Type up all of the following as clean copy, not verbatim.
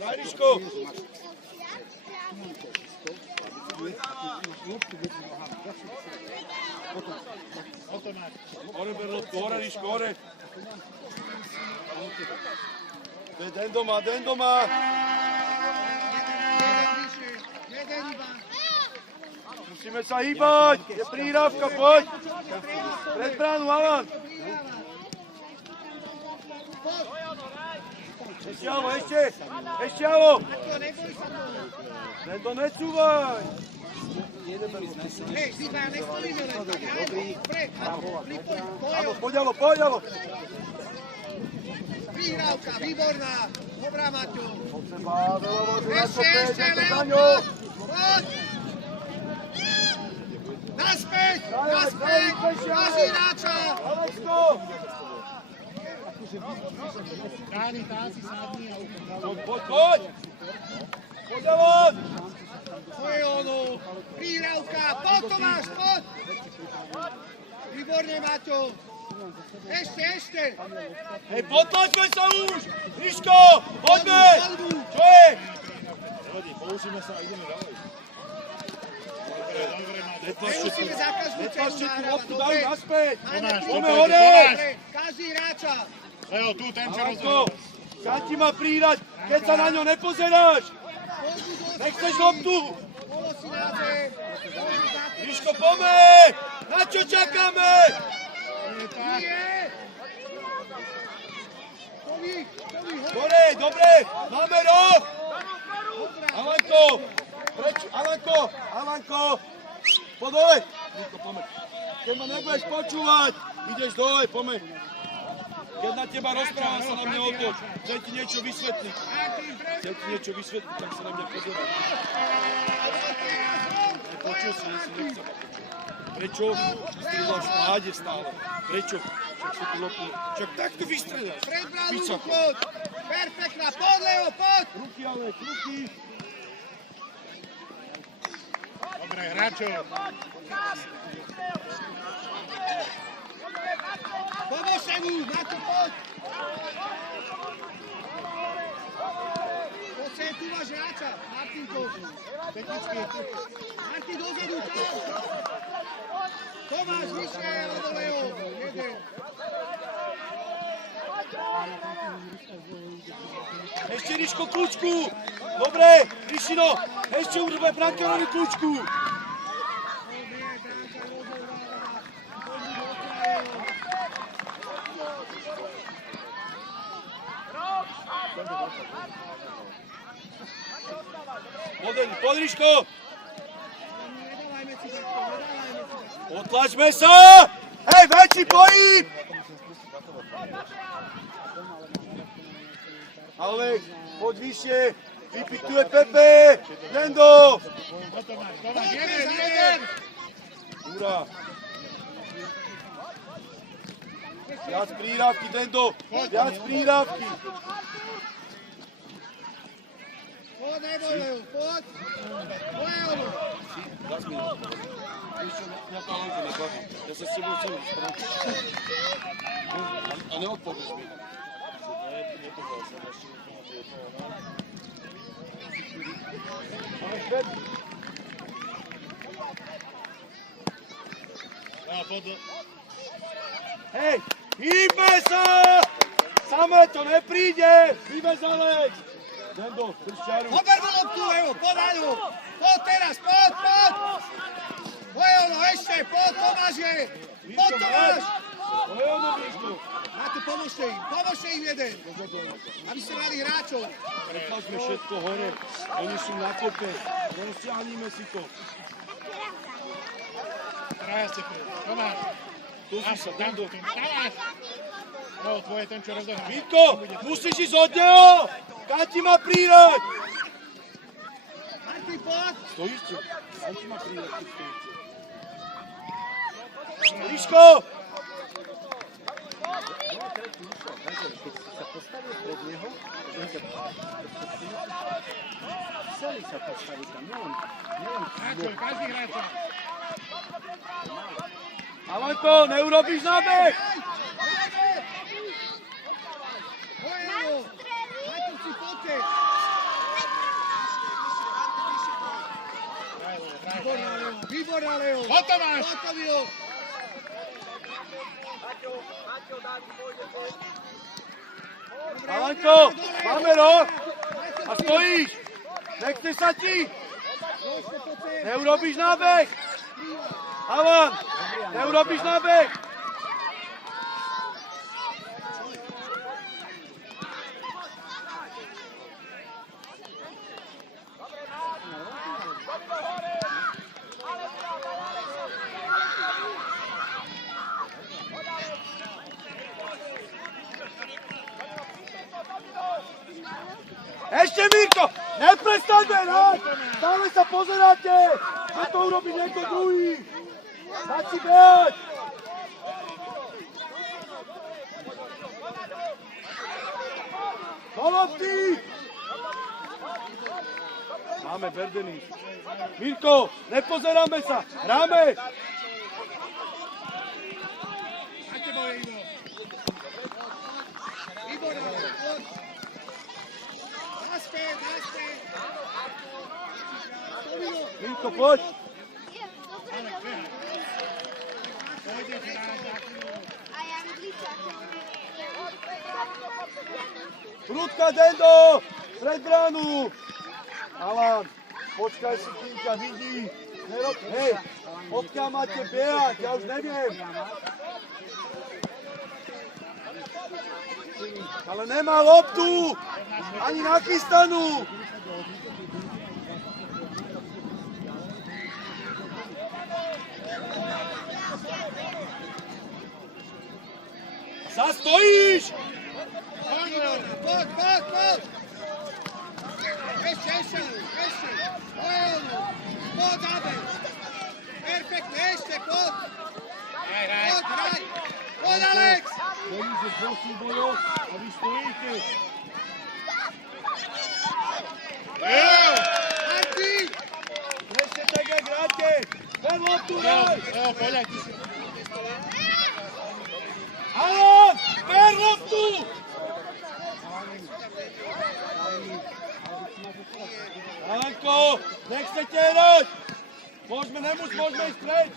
Rajničko! Hore, Berlotko, hore, Ríško, hore. Den doma. Musíme sa hýbať. Je príhrávka, poď. Pred bránu, Alan. Ešte, Alo, ešte. Ešte, Alo. Dendo, necúvaj. Hej, Zidán, nestojíme len tak. Áno, poď, Alo. Prihrávka, výborná. Dobrá, Maťo. Ešte, Leo, poď. Naspäť, Kazíráča. Alexko. Káni, tá si sadni a ukáž. Poď. Poď, Alon. To je ono. Prihrávka, poď Tomáš, poď. Výborne, Maťo. Ešte. Hej, potlačme sa už. Ríško, poďme. Čo je? Poučíme sa a ideme ďalej. Nemusíme za každú cenu nahrávať. Daj naspäť. Poďme hore. Kazíráča. Leo, tu, ten čo Alexko, rozhodol. kam ti má prihrať, keď sa na ňo nepozeráš? Nechceš loptu? Bolo si na zem. Ríško, poďme. Na čo čakáme? Nie. Hore, dobre, máme roh. Alanko, poď dole. Ríško, poďme. Keď ma nebudeš počúvať, ideš dole, poďme. Keď na teba rozprávam, sa na mňa otoč. Chcem ti niečo vysvetliť. Tak sa na mňa pozeraj. Nepočul si, nechcem ma počuť. Prečo? Strieľaš v páde stále. Prečo? Však si tu lopnú. Však takto vystrieľaš. Pred bránu, poď. Perfektná, poď, Leo, poď. Ruky, Alek, ruky. Dobre, hráčov. Pomôžte mu, Maťo, poď. Poď, tu máš hráča. Martinko, technicky. Martin, dozadu, čau. Tomáš, vyššie, alebo Leo. Jeden. Ešte Ríško, kľúčku. Dobre, Ríšino, ešte urbe brankárovi kľúčku. Poď, Ríško. Potlačme sa. Hej, väčší pohyb. Alek, poď vyššie. Vypiktuje Pepe. Dendo. Tomáš, jeden. Ura. Viac príhrávky, Dendo. Viac príhrávky. Poď, neboj, Leo, poď. Poď, ono. Dá mi. Víš čo, mňa tá Alanka nebaví. Ja sa s tebou chcem rozprávať. A neodpovieš mi. Nepozval sa na ešte máme šved. Hej, hýbme sa! Samé to nepríde! Vyvez Alex! Dendo, Krišťáru. Pober mu loptu, Leo, podaj ho. Poď teraz, poď. Poď, ono, ešte, poď, Tomáš je. Poď, Tomáš. Poď, ono, Ríško. Máte, pomôžte im jeden. Aby ste mali hráčov. Prekážme všetko hore. Oni sú na kope. Rozťahníme si to. Traja ste tu. Tomáš. Tu si sa, Dendo. Tomáš. Leo, tvoje ten čo rozohrá. Vítko, musíš ísť od neho. Kati má prírať. Martin, poď. Stojíš čo? Kati má prírať, ty stojíš. Ríško. Keď sa postavil pred neho, celý sa postaví tam, nielen Hráčov, každý hráčov. Alanko, neurobíš nábeh! Poď, Leo. Výborná, Leo. Poď, Tomáš. Poď, Leo. Alanko, máme roh a stojíš. Nechce sa ti. Neurobíš nábeh. Alan, neurobíš nábeh. Ešte, Mirko, neprestaňme hrať! Stále sa pozeráte! Že to urobí niekto druhý! Stačí behať! Do lopty! Máme Berdený. Mirko, nepozeráme sa! Hráme! Na tebo je Ivo. Výborná, poď. Naspäť. Mirko, poď! Alek, behaj. Pôjdeš hrať za chvíľu. Prudka, Dendo! Pred bránu! Alan, počkaj si, kým ťa vidí. Hej, odkiaľ máte behať, ja už neviem. Ale nemá loptu! Ani nachystanú! Zastojíš! Poď. Ešte. Poď, Abel. Perfektne, ešte, poď. Hraj. Poď, Alex. Stojíš je dvoch súbojov a vy stojíte. Martin. Presne tak, jak hráte. Ven loptu, hraj! Leo, poďaj, ty si. Alan, ber loptu! Alanko, nechcete hrať! Môžeme ísť preč!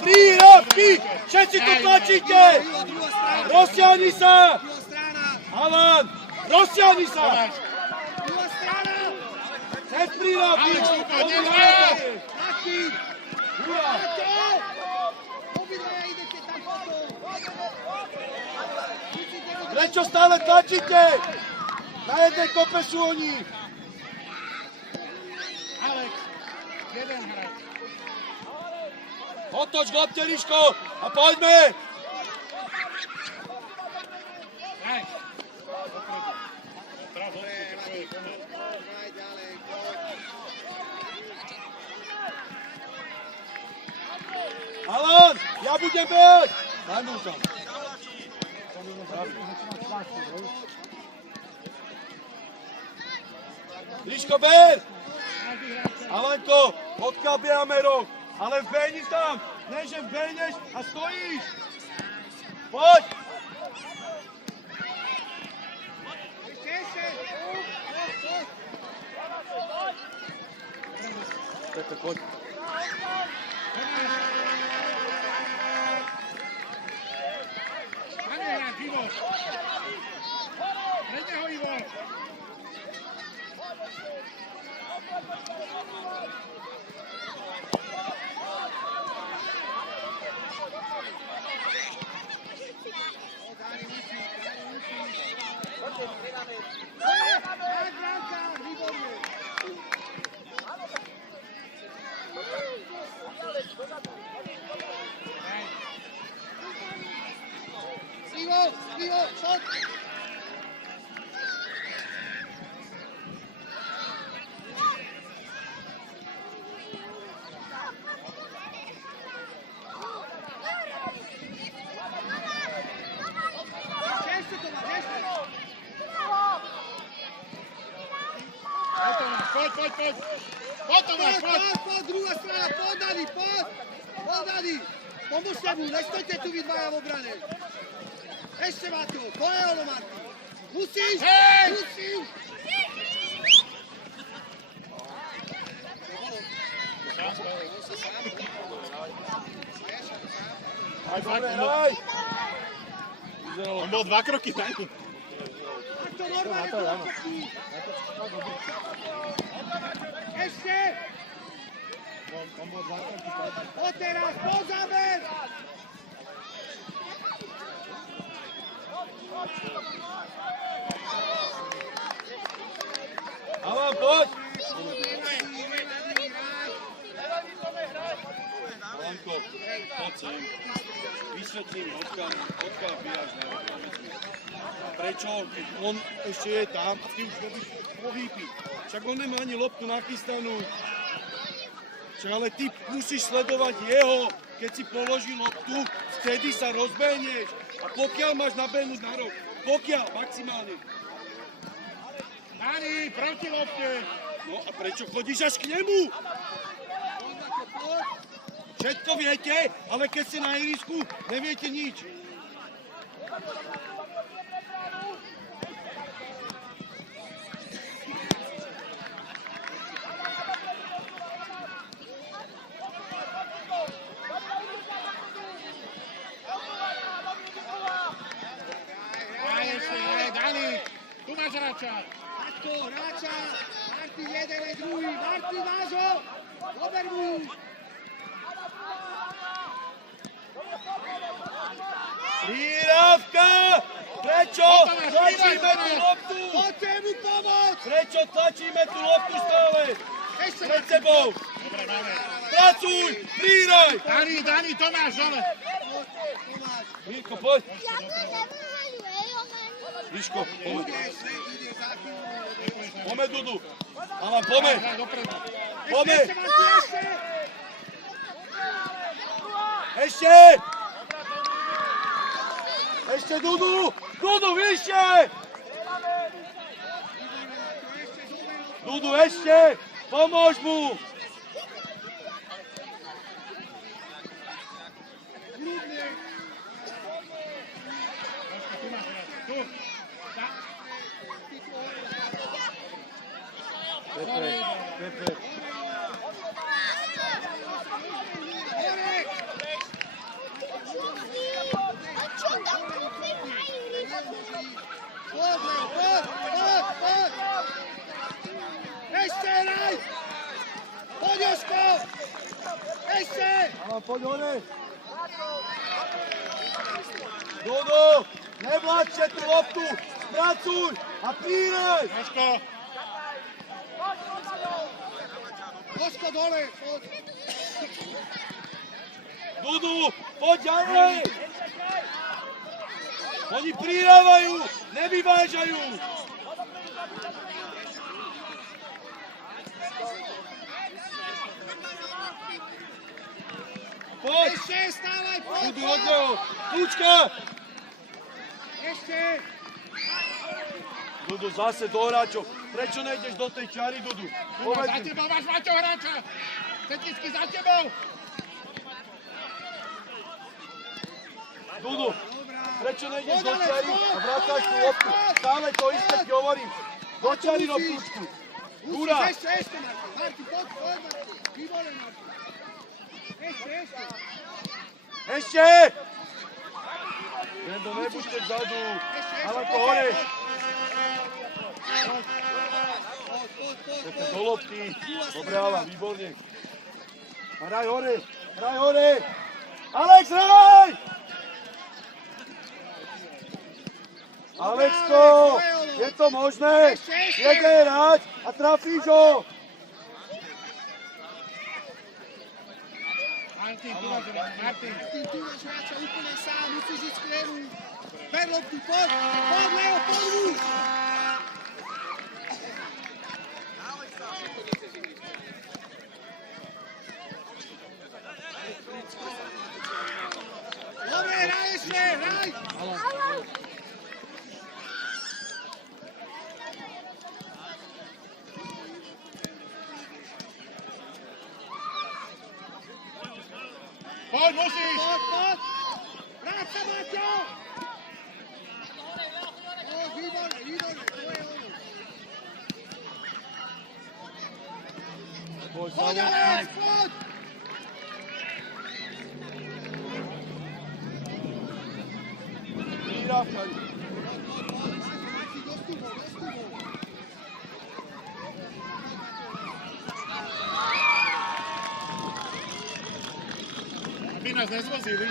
Prírávky! Všetci tu tlačíte! Rozťahni sa! Druhá strana. Alan, rozťahni sa! Tomáš. Druhá strana. Cez prírávky! Alex, poď, Martin. Hurá! Obidvaja idete tam potom. Prečo stále tlačíte? Na jednej kope sú oni! Alex, jeden hráč. Otoč k lopte, Ríško, a poďme! Hraj. Dopredu. Traf loptu, keď tvoje konec. Hraj ďalej, poď. Alan, ja budem behať! Daj mu tam. Ríško, ber! Alanko, odkiaľ biehame roh? Ale vbehni tam! Ne, že vbehneš a stojíš! Poď! Ešte. Pepe, poď. Na ne hráč, Ivo. Pred neho, Ivo. Ivo, poď. Ešte to máš, ešte. Poď, Tomáš, poď. Poď, Tomáš, poď. Poď, druhá strana, poď, Dani. Pomôžte mu, nestojte tu vy dvaja v obrane. Ešte, Mateo, poď, Martin. Musíš! Hej! Musíš! Aj fakt, Dobre, hraj! on bol 2 kroky za ním. To normálne pokoky. Ešte! On bol 2 kroky. Poď teraz, poď záber! Alan, poď! Alanko, poď sem. Vysvetlím, odkiaľ biehaš na veci. Prečo? Keď on ešte je tam a ty už robíš pohyby. Však on nemá ani loptu nachystanú. Však ale ty musíš sledovať jeho. Keď si položí loptu, vtedy sa rozbehneš. A pokiaľ máš nabehnúť na roh, pokiaľ maximálne. Dani, proti lopte. No a prečo chodíš až k nemu? Všetko viete, ale keď ste na ihrisku, neviete nič. Dani, tu máš hráča. Takto, hráča. Martin jeden je druhý. Martin, máš ho. Dober mu. Prírávka! Prečo tlačíme tú loptu? Poďte mu pomôcť. Prečo tlačíme tú loptu stále? Ešte Pred sebou! Dobre, máme. Pracuj! Príraj! Dani, Tomáš, dole. Mirko, poď! Ja to nevyhajú, Miško, poď. ide za chvíľu. Poďme, Dudu. Alan, poďme. Hraj dopredu. Poďme. Ešte, Martin, ešte. Ešte! Ešte, Dudu! Dudu, vyššie! Dudu, ešte! Pomôž mu! Kľudne. Tu máš hráča. Tu. Pepe. Hore. A čo tam kúpim na ihrisku? Poď, poď. Ešte, hraj. Poď, Jožko. Ešte. Alan, poď hore. Dudu, nevláčte tú loptu. Pracuj a príraj. Jožko. Jožko, dole. Poď. Dudu, poď ďalej. Oni prirávajú, nevyvážajú. Poď. Ešte, stávaj, poď. Dudu, od neho. Kľúčka. Ešte. Dudu, zase do hráčov. Prečo nejdeš do tej čiary, Dudu? Za tebou máš Maťo hráča. Technicky za tebou. Dudu, prečo nejdeš do čiary a vrácaš tú loptu? Stále to isté ti hovorím. Do čiary do kľúčku. Hurá! Ešte, Martin, poď, Martin. Výborné, Martin. Ešte. Ešte! Jendo, nebuďte vzadu. Ale to hore. Poďte do lopty. Dobre, Alan, výborne. Hraj hore. Alex, hraj! Alexko, je to možné? Jeden hráč a trafíš ho. Martin, tu máš hráča. Martin. Ty máš hráča úplne sám, musíš ísť k nemu. Ber loptu, poď, Leo, poď mu. Dobre, hraj ešte, hraj. Poď, musíš. Poď. Vráť sa, Maťo. Výborné, to je ono. Poď, Alex, poď. trafkajú. Aby nás nezvozili.